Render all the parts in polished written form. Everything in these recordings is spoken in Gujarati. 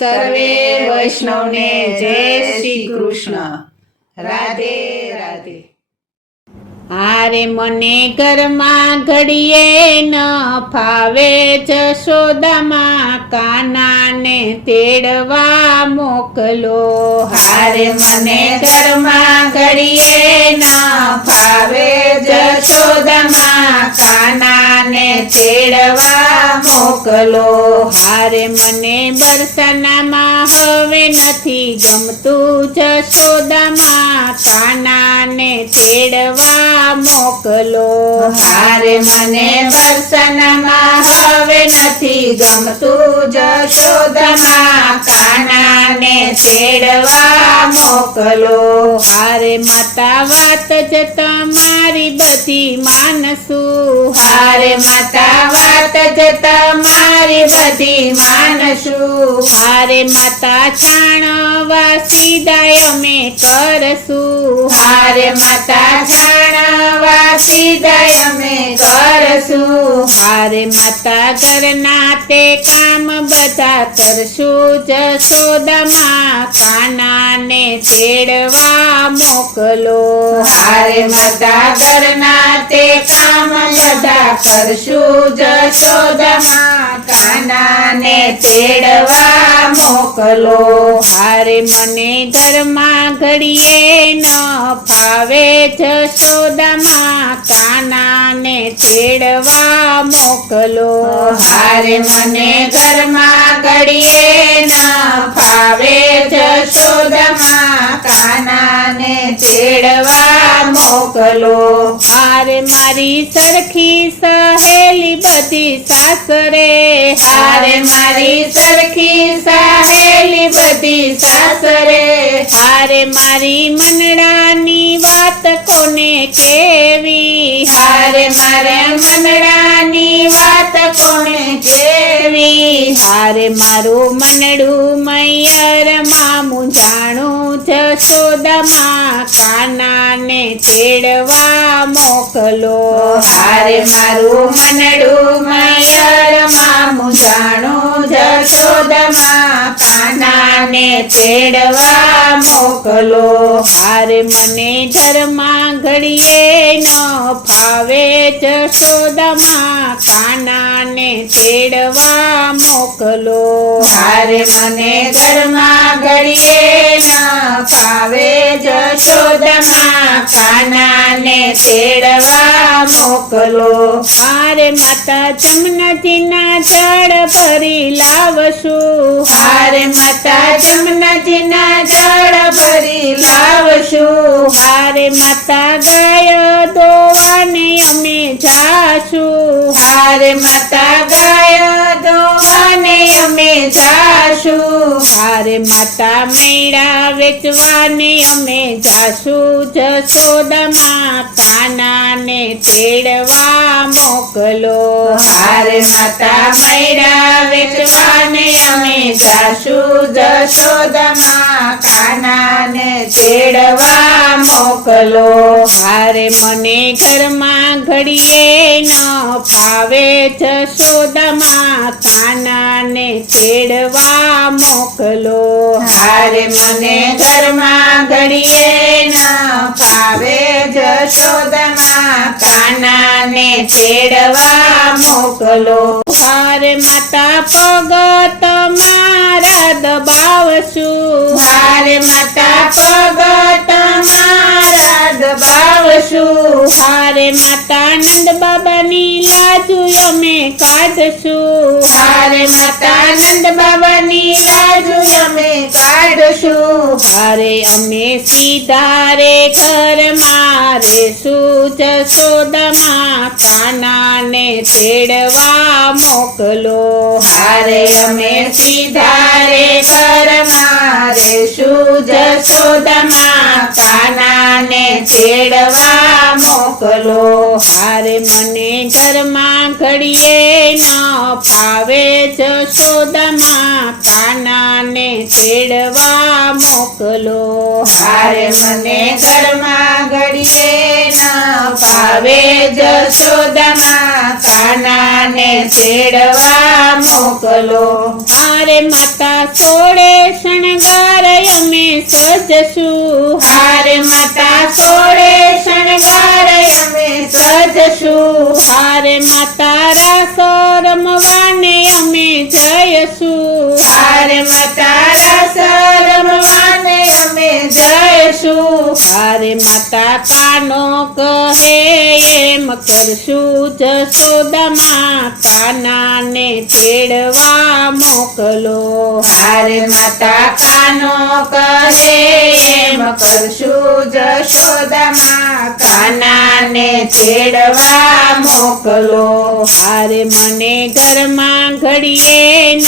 સર્વે વૈષ્ણવને જય શ્રી કૃષ્ણ. રાધે રાધે. હારે મને ઘરમાં ઘડીએ ન ફાવે, જશોદામાં કાનાને તેડવા મોકલો. હારે મને ઘરમાં ઘડીએ ન ફાવે, જશોદામાં કાનાને તેડવા મોકલો. હારે મને બરસાનામાં હવે નથી ગમતું, જશોદામાં કાનાને તેડવા મોકલો. હારે મને બરસાનામાં હવે નથી ગમતું, જશોદામાં કાનાને તેડવા મોકલો. હારે માતા વાત જ તમારી બધી માનશું, હારે માતા વાત જ તમારી બધી માનશું. હારે માતા જાણવા સીધાય અમે કરશું, હારે માતા જાણવા સીધાય અમે કરશું. હારે માતા ઘરના તે કામ બધા કરશું, જશોદામાં કાનાને તેડવા મોકલો. હારે માતા ઘરના તે કામ બધા કરશું, જશોદામાં કાનાને તેડવા મોકલો. હારે મને ઘરમાં ઘડીએ ન ફાવે, જશોદામાં કાનાને તેડવા મોકલો. હારે મને ઘરમાં ઘડીએ ન ફાવે, જશોદામાં કાનાને તેડવા મોકલો. હારે મારી સરખી સહેલી બધી સાસરે, હારે મારી સરખી સહેલી બધી સાસરે. હારે મારી મનડાની વાત કોને કેવી, હારે મારે મનડાની વાત કોને કેવી. હારે મારું મનડું મૈયરમાં મૂંઝાણું, જશોદામાં કાનાને તેડવા મોકલો. હારે મારું મનડું મૈયરમાં મૂંઝાણું, જશોદામાં કાનાને તેડવા મોકલો. હારે મને ઘરમાં ઘડીએ ન ફાવે, જશોદામાં કાનાને તેડવા મોકલો. હારે મને ઘરમાં ઘડીએ ન ફાવે, જશોદામાં કાનાને તેડવા મોકલો. હારે માતા જમનાજીના જળ ભરી લાવશું, હારે માતા જમનાજીના જળ ભરી લાવશું. હારે માતા ગાય દોવાને અમે જાશું, હારે માતા ગાય દોવાને અમે જાશું. હારે માતા મેળા વેચવાને અમે જાશું, જશોદામાં કાનાને તેડવા મોકલો. હારે માતા મૈડા વેચવાને અમે જાશું, જશોદામાં કાનાને તેડવા મોકલો. હારે મને ઘરમાં ઘડીએ ન ફાવે, જશોદામાં કાનાને તેડવા મોકલો. હારે મને ઘરમાં ઘડીએ ન ફાવે, જશોદામાં કાનાને તેડવા મોકલો. હારે માતા પગ તમારા દબાવશું, હારે માતા પગ તમારા દબાવશું. હારે માતા નંદ બાબાની લાજુ અમે કાઢશું, હારે માતા નંદ બાબાની લાજુ અમે કાઢશું. હારે અમે સીધા રે ઘરમાં રેશું, જશોદામાં કાનાને તેડવા મોકલો. હારે અમે સીધા રે ઘરમાં રેશું, જશોદામાં કાનાને તેડવા મોકલો. હારે મને ઘરમાં ઘડીએ ન ફાવે, જશોદામાં કાનાને તેડવા મોકલો. હારે મને ઘરમાં ઘડીએ ન ફાવે, જશોદામાં કાનાને તેડવા મોકલો. હારે માતા સોળે શણગાર અમે સજશું. હારે માતા સોળે શણગાર અમે સજશું. હારે માતા રાસ રમવાને અમે જયશું. હારે માતા રસ રમવાને અમે જઈશું. હારે માતા કાનો કહે એમ કરશું. જશોદામાં કાનાને તેડવા મોકલો. હારે માતા કાનો કહે એમ કરશું. જશોદામાં કાનાને તેડવા મોકલો. હારે મને ઘરમાં ઘડીએ ન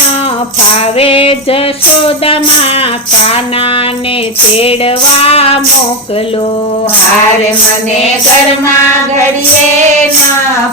ફાવે. જશોદામાં કાનાને તેડવા મોકલો. હારે મને ઘરમાં ઘડીએ ન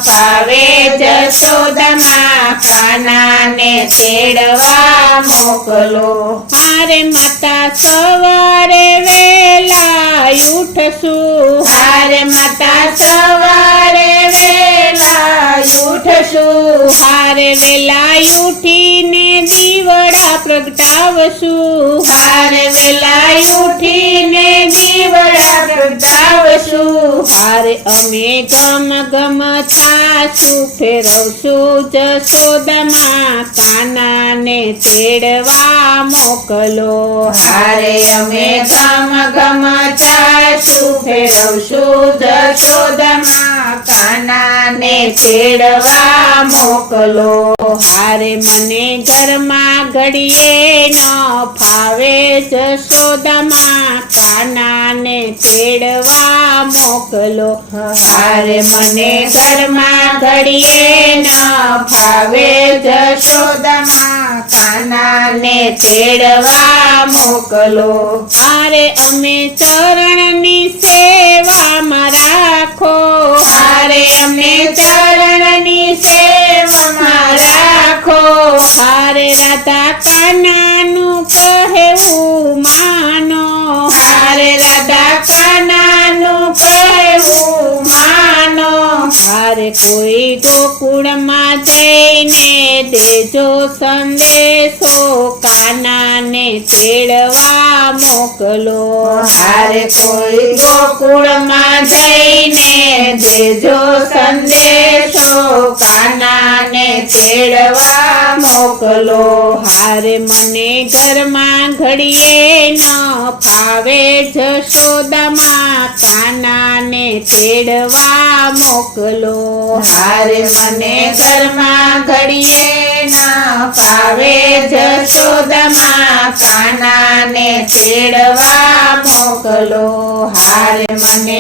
ફાવે. જશોદામાં કાનાને તેડવા મોકલો. હારે માતા સવારે વેલા ઉઠશું. હારે માતા સવારે વેલા ઉઠશું. હારે વેલા ઉઠીને દીવડા પ્રગટાવશું. હારે વેલા ઉઠીને દીવડા પ્રગટાવશું. હારે અમે ગમ થાશું ફેરવશું. જશોદામાં કાનાને તેડવા મોકલો. હારે અમે ગમ ચાશું ફેરવશું. જશોદામાં કાનાને તેડવા મોકલો. હારે મને ઘરમાં ઘડીએ ન ફાવે. જશોદામાં કાનાને તેડવા મોકલો. હારે મને ઘરમાં ઘડીએ ન ફાવે. જશોદામાં કાનાને તેડવા મોકલો. હારે અમે ચરણની સેવામાં રાખો. હારે અમે ચરણની સેવામાં રાખો. હારે રાધા કાનાનું કહેવું માનો. હારે રાધા કાનાનું કહેવું માનો. હારે કોઈ ગોકુળમાં જઈને દેજો સંદેશો. કાનાને તેડવા મોકલો. હારે કોઈ ગોકુળમાં જઈને દેજો સંદેશો. કાનાને તેડવા મોકલો. હારે મને ઘરમાં ઘડીએ ન ફાવે. જશોદામાં કાનાને તેડવા મોકલો. હારે મને ઘરમાં ઘડીએ ન ફાવે. જશોદામાં કાનાને તેડવા મોકલો. હારે મને